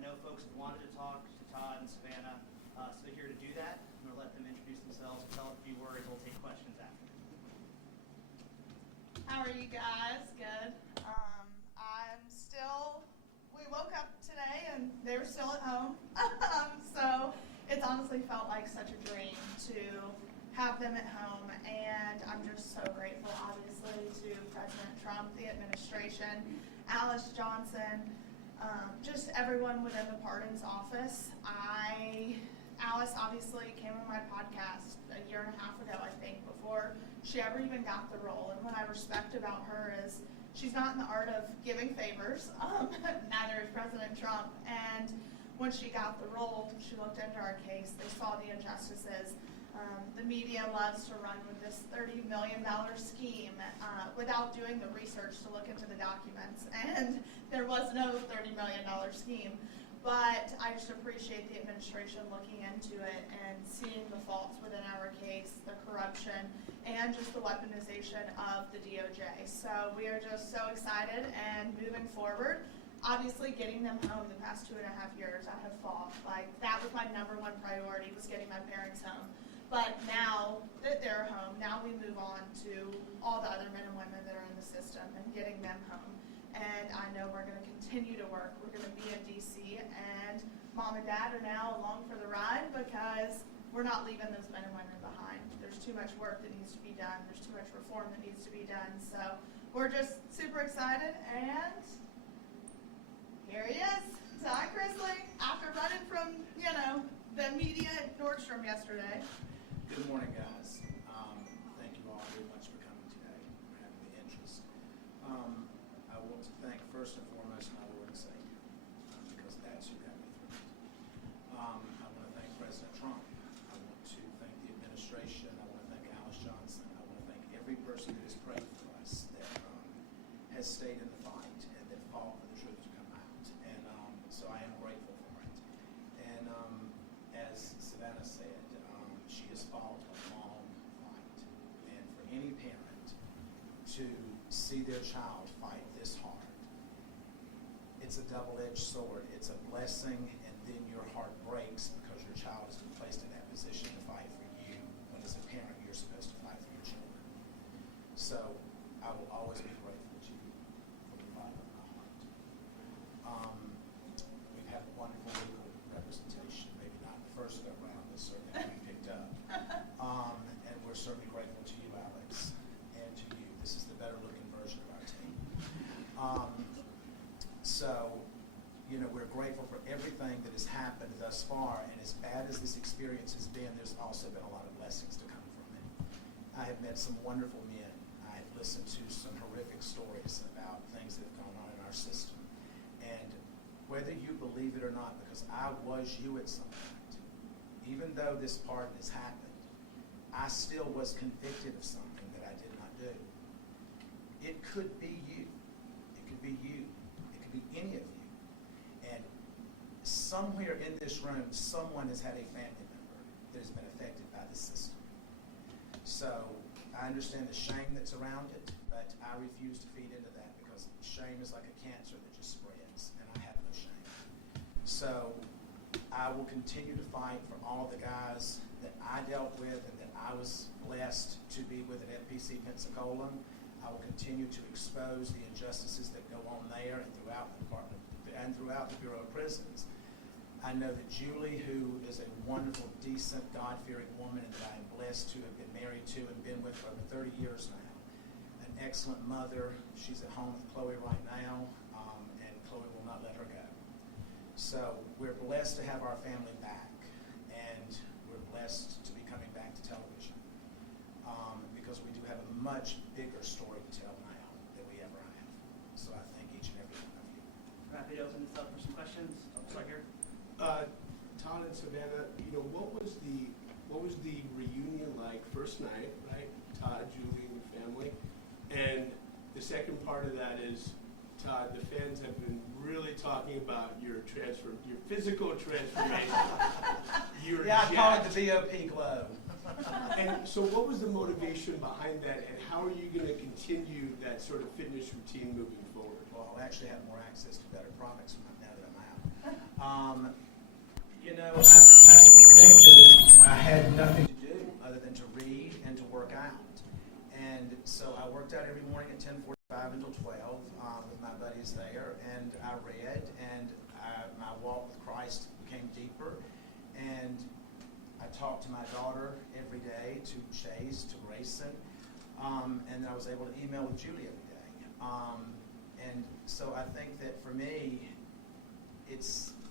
I know folks have wanted to talk to Todd and Savannah, so they're here to do that. I'm going to let them introduce themselves, tell a few words, we'll take questions after. How are you guys? Good. We woke up today and they were still at home. So it's honestly felt like such a dream to have them at home. And I'm just so grateful, obviously, to President Trump, the administration, Alice Johnson, just everyone within the pardons office. Alice obviously came on my podcast a year and a half ago, I think, before she ever even got the role. And what I respect about her is she's not in the art of giving favors. Neither is President Trump. And when she got the role, she looked into our case. They saw the injustices. The media loves to run with this $30 million scheme without doing the research to look into the documents. And there was no $30 million scheme. But I just appreciate the administration looking into it and seeing the faults within our case, the corruption, and just the weaponization of the DOJ. So we are just so excited and moving forward. Obviously, getting them home the past 2.5 years, I have fought. Like, that was my #1 priority, was getting my parents home. But now that they're home, now we move on to all the other men and women that are in the system and getting them home. And I know we're going to continue to work. We're going to be in D.C. and Mom and Dad are now along for the ride because we're not leaving those men and women behind. There's too much work that needs to be done. There's too much reform that needs to be done. So we're just super excited. And here he is, Todd Chrisley, after running from, the media at Nordstrom yesterday. Good morning, guys. Thank you all very much for coming today, for having the interest. I want to thank first and foremost my Lord and Savior, because that's who got me through it. I want to thank President Trump. I want to thank the administration. I want to thank Alice Johnson. I want to thank every person who has prayed for us, that has stayed in the fight and that fought for the truth to come out. And so I am grateful for it. And as Savannah said, she has fought a long fight. And for any parent to see their child fight this hard, it's a double-edged sword. It's a blessing, and then your heart breaks because your child has been placed in that position to fight for you, when as a parent you're supposed to fight for your children. So I will always be grateful to you for the fight of my heart. We've had wonderful legal representation, maybe not the first go round, but certainly we picked up. And we're certainly grateful to you, Alex, and to you. This is the better-looking version of our team. So, we're grateful for everything that has happened thus far, and as bad as this experience has been, there's also been a lot of blessings to come from it. I have met some wonderful men. I have listened to some horrific stories about things that have gone on in our system. And whether you believe it or not, because I was you at some point, even though this pardon has happened, I still was convicted of something that I did not do. It could be you. It could be you. It could be any of you. And somewhere in this room, someone has had a family member that has been affected by the system. So I understand the shame that's around it, but I refuse to feed into that, because shame is like a cancer that just spreads, and I have no shame. So I will continue to fight for all the guys that I dealt with and that I was blessed to be with at FPC Pensacola. I will continue to expose the injustices that go on there and throughout the department and throughout the Bureau of Prisons. I know that Julie, who is a wonderful, decent, God-fearing woman and that I am blessed to have been married to and been with for over 30 years now, an excellent mother. She's at home with Chloe right now, and Chloe will not let her go. So we're blessed to have our family back, and we're blessed to be coming back to television, because we do have a much bigger story to tell now than we ever have. So I thank each and every one of you. Happy to open this up for some questions. I'll start here. Todd and Savannah, what was the reunion like first night, right? Todd, Julie, and your family. And the second part of that is, Todd, the fans have been really talking about your physical transformation. I call it the BOP glow. And so what was the motivation behind that, and how are you going to continue that sort of fitness routine moving forward? Well, I'll actually have more access to better products now that I'm out. You know, I think that I had nothing to do other than to read and to work out. And so I worked out every morning at 10:45 until 12 with my buddies there, and I read, and my walk with Christ became deeper. And I talked to my daughter every day, to Chase, to Grayson, and I was able to email with Julie every day. And so I think that for me,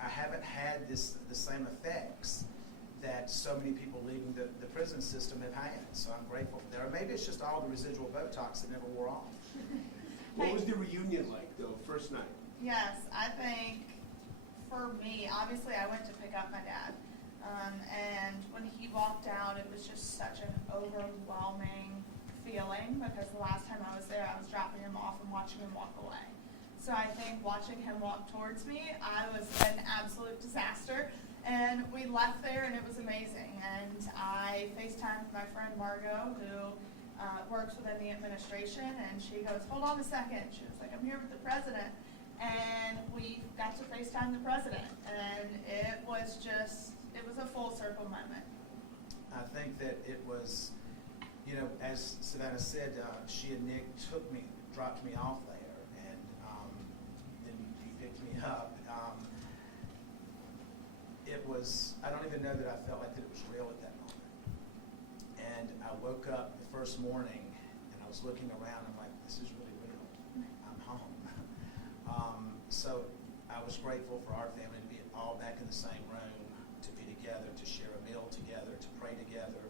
I haven't had the same effects that so many people leaving the prison system have had. So I'm grateful for that. Or maybe it's just all the residual Botox that never wore off. What was the reunion like, though, first night? Yes, I think for me, obviously I went to pick up my dad. And when he walked out, it was just such an overwhelming feeling, because the last time I was there, I was dropping him off and watching him walk away. So I think watching him walk towards me, I was an absolute disaster. And we left there, and it was amazing. And I FaceTimed my friend Margot, who works within the administration, and she goes, "Hold on a second." She was like, "I'm here with the president." And we got to FaceTime the president, and it was a full circle moment. I think that it was, you know, as Savanah said, she and Nick dropped me off there, and then he picked me up. It was, I don't even know that I felt like that it was real at that moment. And I woke up the first morning, and I was looking around, I'm like, this is really real. I'm home. So I was grateful for our family to be all back in the same room, to be together, to share a meal together, to pray together,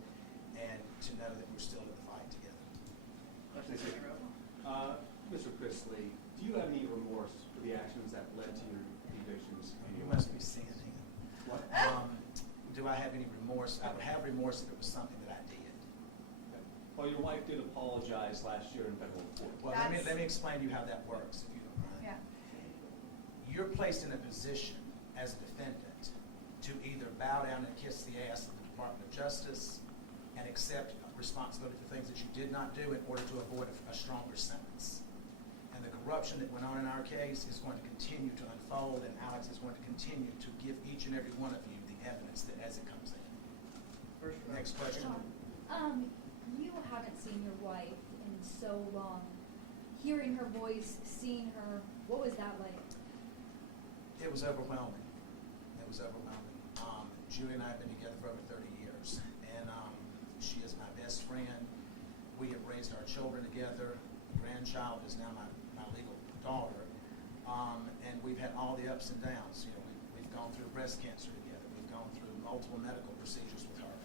and to know that we're still in the fight together. Mr. Chrisley, do you have any remorse for the actions that led to your evictions? You must be seeing him. What? Do I have any remorse? I would have remorse if it was something that I did. Okay. Well, your wife did apologize last year in federal court. Well, let me explain to you how that works, if you don't mind. Yeah. You're placed in a position as a defendant to either bow down and kiss the ass of the Department of Justice and accept responsibility for things that you did not do in order to avoid a stronger sentence. And the corruption that went on in our case is going to continue to unfold, and Alex is going to continue to give each and every one of you the evidence that as it comes in. Next question. You haven't seen your wife in so long. Hearing her voice, seeing her, what was that like? It was overwhelming. It was overwhelming. Julie and I have been together for over 30 years, and she is my best friend. We have raised our children together. The grandchild is now my legal daughter, and we've had all the ups and downs. You know, we've gone through breast cancer together. We've gone through multiple medical procedures with her,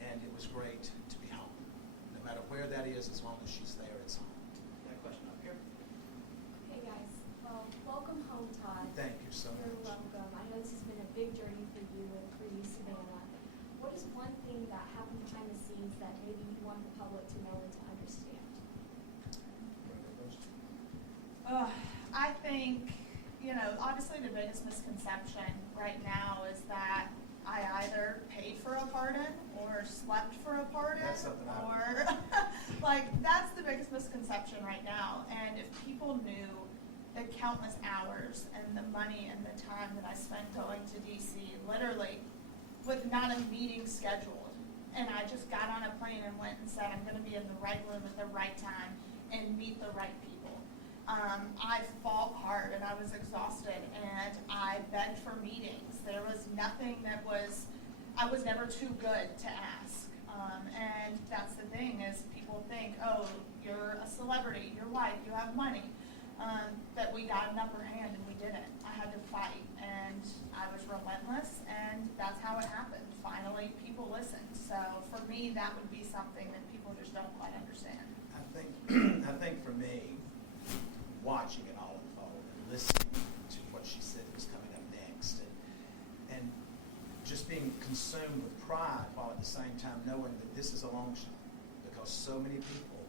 and it was great to be home. No matter where that is, as long as she's there, it's home. Got a question up here? Hey guys, welcome home, Todd. Thank you so You're much. welcome. I know this has been a big journey for you and for you, Savanah. What is one thing that happened behind the scenes that maybe you want the public to know and to understand? I think, you know, obviously the biggest misconception right now is that I either paid for a pardon or slept for a pardon. That's something or like, that's the biggest misconception right now. And if people knew the countless hours and the money and the time that I spent going to DC, literally with not a meeting scheduled, and I just got on a plane and went and said, I'm going to be in the right room at the right time and meet the right people. I fought hard and I was exhausted, and I begged for meetings. There was nothing I was never too good to ask. And that's the thing, is people think, oh, you're a celebrity, you're white, you have money, that we got an upper hand, and we didn't. I had to fight, and I was relentless, and that's how it happened. Finally, people listened. So for me, that would be something that people just don't quite understand. I think for me, watching it all unfold and listening to what she said was coming up next, and just being consumed with pride, while at the same time knowing that this is a long shot, because so many people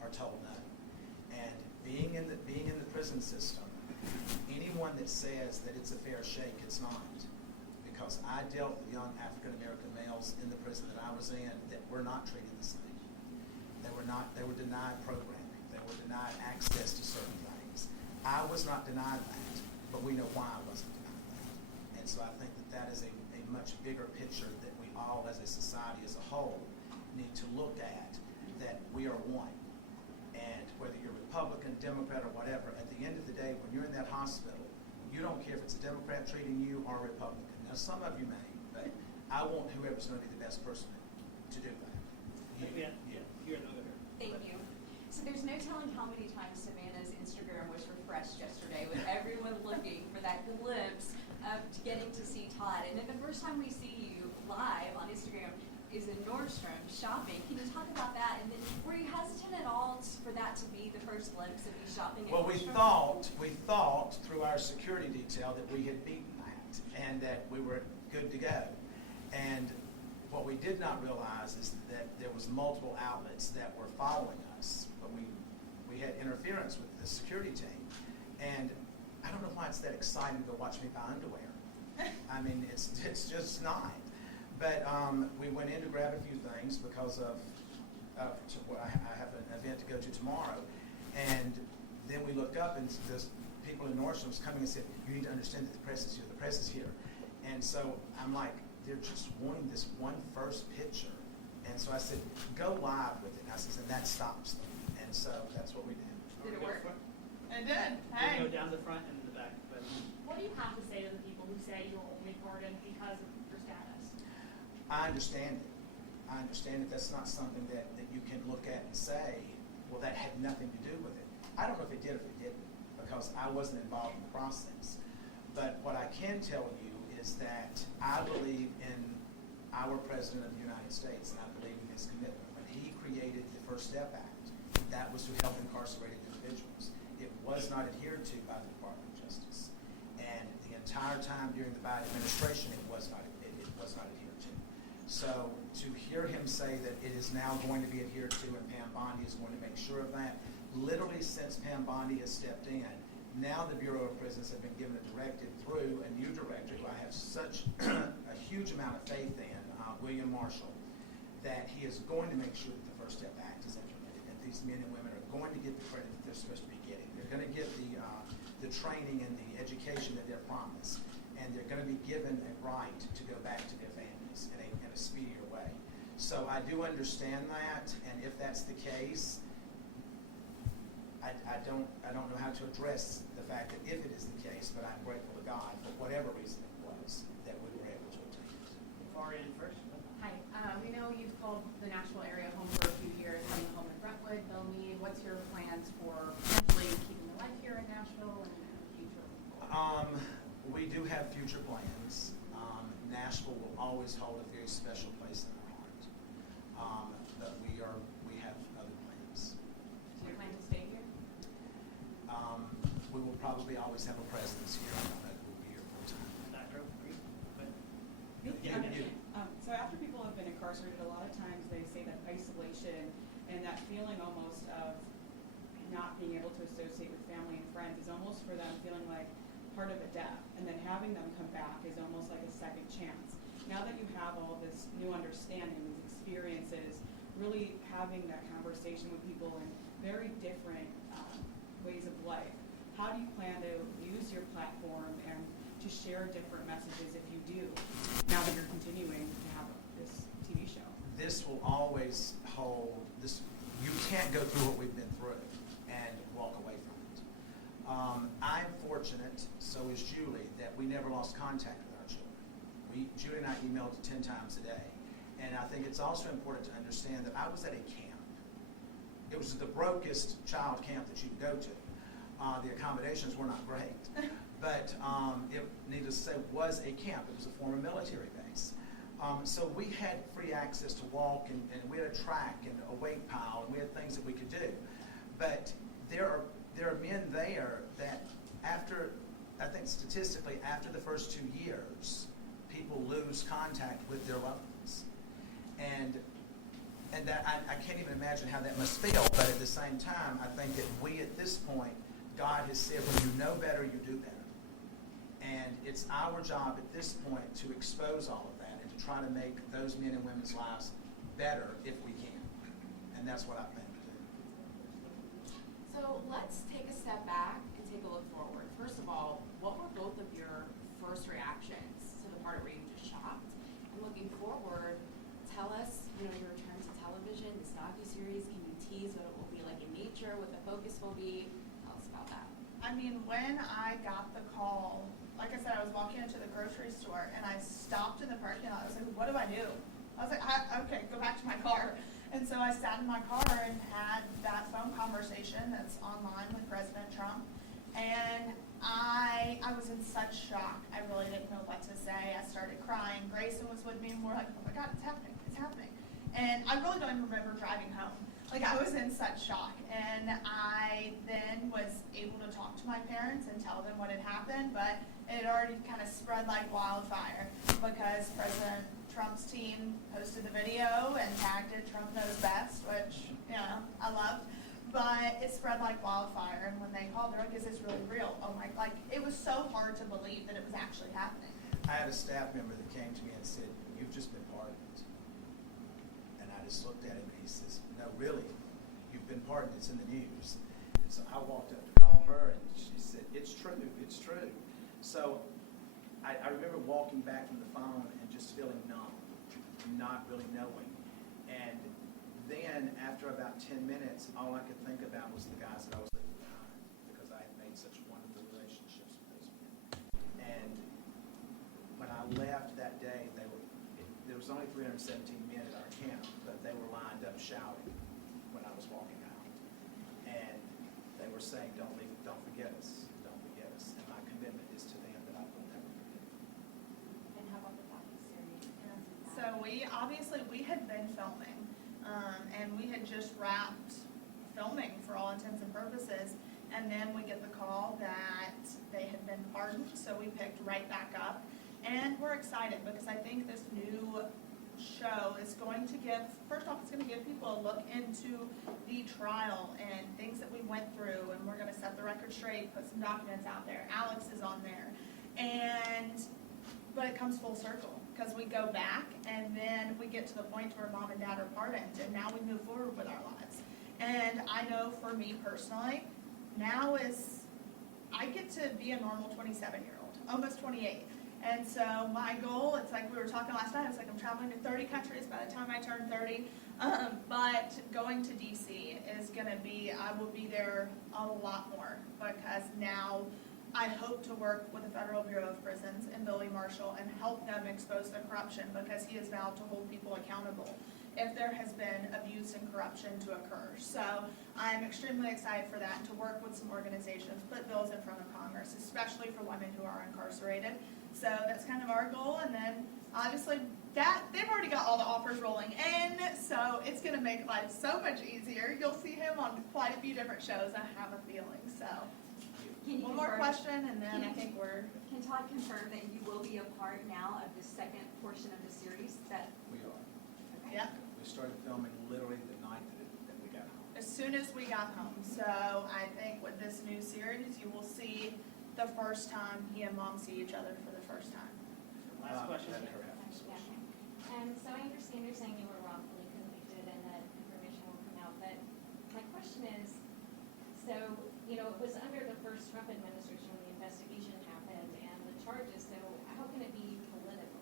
are told no. And being in the prison system, anyone that says that it's a fair shake, it's not. Because I dealt with young African American males in the prison that I was in that were not treated the same. They were denied programming. They were denied access to certain things. I was not denied that. but we know why it wasn't denied that. And so I think that that is a much bigger picture that we all as a society as a whole need to look at, that we are one. And whether you're Republican, Democrat, or whatever, at the end of the day, when you're in that hospital, you don't care if it's a Democrat treating you or a Republican. Now, some of you may, but I want whoever's going to be the best person to do that. Yeah, you're another. Thank you. So there's no telling how many times Savannah's Instagram was refreshed yesterday with everyone looking for that glimpse of getting to see Todd. And then the first time we see you live on Instagram is in Nordstrom shopping. Can you talk about that? And then were you hesitant at all for that to be the first glimpse of you shopping at Well, Nordstrom? we thought through our security detail that we had beaten that and that we were good to go. And what we did not realize is that there was multiple outlets that were following us, but we had interference with the security team. And I don't know why it's that exciting to go watch me buy underwear. I mean, it's just not. But we went in to grab a few things because of I have an event to go to tomorrow. And then we looked up and there's people in Nordstrom coming and said, you need to understand that the press is here, the press is here. And so I'm like, they're just wanting this one first picture. And so I said, go live with it. And I said, and that stops them. And so that's what we did. Did it work? It did. We Hey. go down the front and the back. But What do you have to say to the people who say you're only pardoned because of your status? I understand it. I understand that that's not something that you can look at and say, well, that had nothing to do with it. I don't know if it did or if it didn't, because I wasn't involved in the process. But what I can tell you is that I believe in our President of the United States, and I believe in his commitment. When he created the First Step Act, that was to help incarcerated individuals. It was not adhered to by the Department of Justice. And the entire time during the Biden administration, it was not adhered to. So to hear him say that it is now going to be adhered to and Pam Bondi is going to make sure of that, literally since Pam Bondi has stepped in, now the Bureau of Prisons have been given a directive through a new director who I have such a huge amount of faith in, William Marshall, that he is going to make sure that the First Step Act is implemented, and these men and women are going to get the credit that they're supposed to be getting. They're going to get the training and the education that they're promised, and they're going to be given a right to go back to their families in a speedier way. So I do understand that, and if that's the case, I don't know how to address the fact that if it is the case, but I'm grateful to God for whatever reason it was that we were able to obtain it. far in first. Hi, we know you've called the Nashville area home for a few years, having a home in Brentwood, Bellmead. What's your plans for potentially keeping your life here in Nashville and in the future? We do have future plans. Nashville will always hold a very special place in our heart. But we have other plans. Do you plan to stay here? We will probably always have a presence here. I don't know that we'll be here full time. That row, but So after people have been incarcerated, a lot of times they say that isolation and that feeling almost of not being able to associate with family and friends is almost for them feeling like part of a death. And then having them come back is almost like a second chance. Now that you have all this new understanding, these experiences, really having that conversation with people in very different ways of life, how do you plan to use your platform and to share different messages if you do, now that you're continuing to have this TV show? This will always hold this. You can't go through what we've been through and walk away from it. I'm fortunate, so is Julie, that we never lost contact with our children. Julie and I emailed 10 times a day. And I think it's also important to understand that I was at a camp. It was the brokest child camp that you could go to. The accommodations were not great. But it, needless to say, was a camp. It was a former military base. So we had free access to walk, and we had a track and a weight pile, and we had things that we could do. But there are men there that after, I think statistically, after the first 2 years, people lose contact with their loved ones. And that I can't even imagine how that must feel, but at the same time, I think that we at this point, God has said, when you know better, you do better. And it's our job at this point to expose all of that and to try to make those men and women's lives better if we can. And that's what I plan to do. So let's take a step back and take a look forward. First of all, what were first reactions to the part where you just shocked? And looking forward, tell us, your return to television, this docuseries. Can you tease what it will be like in nature, what the focus will be? Tell us about that. I mean, when I got the call, like I said, I was walking into the grocery store and I stopped in the parking lot. I was like, what do I do? I was like, okay, go back to my car. And so I sat in my car and had that phone conversation that's online with President Trump. And I was in such shock. I really didn't know what to say. I started crying. Grayson was with me and we're like, oh my God, it's happening. It's happening. And I really don't even remember driving home. Like, I was in such shock. And I then was able to talk to my parents and tell them what had happened, but it had already kind of spread like wildfire because President Trump's team posted the video and tagged it Trump Knows Best, which, I loved. But it spread like wildfire, and when they called, they're like, is this really real? Oh my, like, it was so hard to believe that it was actually happening. I had a staff member that came to me and said, you've just been pardoned. And I just looked at him and he says, no, really, you've been pardoned, it's in the news. And so I walked up to call her and she said, it's true, it's true. So I remember walking back from the phone and just feeling numb, not really knowing. And then after about 10 minutes, all I could think about was the guys that I was living behind because I had made such wonderful relationships with those men. And when I left that day, there was only 317 men at our camp, but they were lined up shouting when I was walking out. And they were saying, don't leave, don't forget us, don't forget us. And my commitment is to them that I will never forget. And how about the docuseries? So we had been filming, and we had just wrapped filming for all intents and purposes, and then we get the call that they had been pardoned, so we picked right back up, and we're excited because I think this new show is going to give, first off, it's going to give people a look into the trial and things that we went through, and we're going to set the record straight, put some documents out there. Alex is on there, but it comes full circle because we go back and then we get to the point where mom and dad are pardoned and now we move forward with our lives. And I know for me personally, now I get to be a normal 27-year-old, almost 28. And so my goal, it's like we were talking last night, it's like I'm traveling to 30 countries by the time I turn 30. But going to DC is going to be, I will be there a lot more because now I hope to work with the Federal Bureau of Prisons and Billy Marshall and help them expose the corruption because he has vowed to hold people accountable if there has been abuse and corruption to occur. So I'm extremely excited for that and to work with some organizations, put bills in front of Congress, especially for women who are incarcerated. So that's kind of our goal. And then obviously they've already got all the offers rolling in, so it's going to make life so much easier. You'll see him on quite a few different shows, I have a feeling. So one more question, and then I think we're... Can Todd confirm that you will be a part now of the second portion of the series? We are. Okay. Yeah, We started filming literally the night that we got home. as soon as we got home. So I think with this new series, you will see the first time he and mom see each other for the first time. Last question. Let her have this question. And so I understand you're saying you were wrongfully convicted and that information will come out, but my question is, so, it was under the first Trump administration when the investigation happened and the charges, so how can it be political?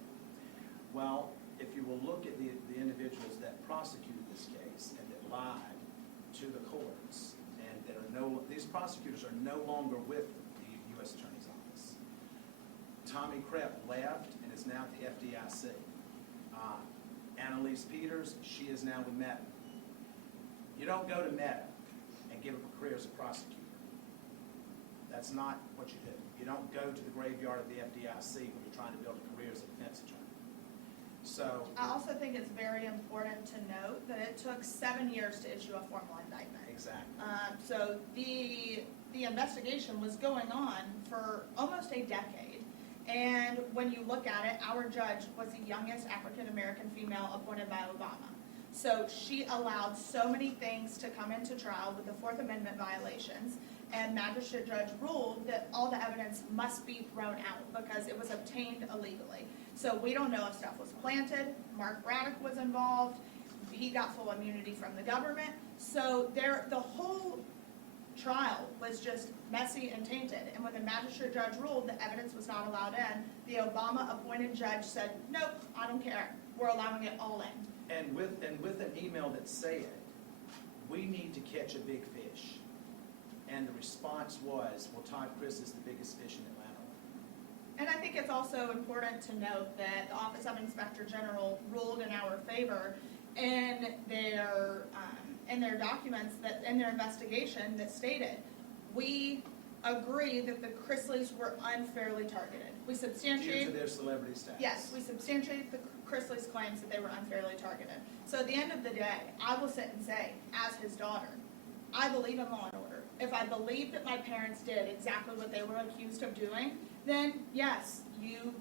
Well, if you will look at the individuals that prosecuted this case and that lied to the courts, and that these prosecutors are no longer with the U.S. Attorney's Office. Tommy Krepp left and is now at the FDIC. Annalise Peters, she is now with Meta. You don't go to Meta and give up a career as a prosecutor. That's not what you do. You don't go to the graveyard of the FDIC when you're trying to build a career as a defense attorney. So I also think it's very important to note that it took 7 years to issue a formal indictment. exactly. So the investigation was going on for almost a decade. And when you look at it, our judge was the youngest African-American female appointed by Obama. So she allowed so many things to come into trial with the Fourth Amendment violations, and magistrate judge ruled that all the evidence must be thrown out because it was obtained illegally. So we don't know if stuff was planted. Mark Braddock was involved. He got full immunity from the government. So the whole trial was just messy and tainted. And when the magistrate judge ruled the evidence was not allowed in, the Obama-appointed judge said, nope, I don't care. We're allowing it all in. And with an email that said, we need to catch a big fish. And the response was, well, Todd Chrisley is the biggest fish in Atlanta. And I think it's also important to note that the Office of Inspector General ruled in our favor in their documents, that in their investigation, that stated, we agree that the Chrisleys were unfairly targeted. We Due substantiate. to their celebrity status. Yes, we substantiate the Chrisleys' claims that they were unfairly targeted. So at the end of the day, I will sit and say, as his daughter, I believe in law and order. If I believe that my parents did exactly what they were accused of doing, then yes, you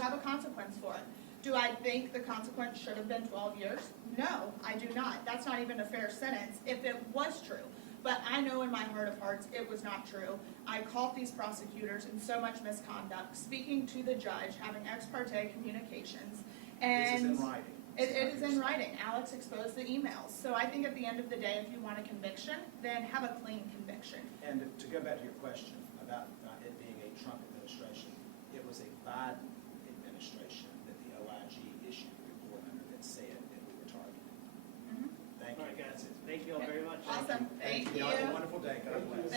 have a consequence for it. Do I think the consequence should have been 12 years? No, I do not. That's not even a fair sentence if it was true. But I know in my heart of hearts it was not true. I caught these prosecutors in so much misconduct, speaking to the judge, having ex parte communications. And This is in writing. It is in writing. Alex exposed the emails. So I think at the end of the day, if you want a conviction, then have a clean conviction. And to go back to your question about it being a Trump administration, it was a Biden administration that the OIG issued a report under that said that we were targeted. Thank All you. right, guys, thank you all very much. Awesome. Thank you. Have a wonderful day. God bless.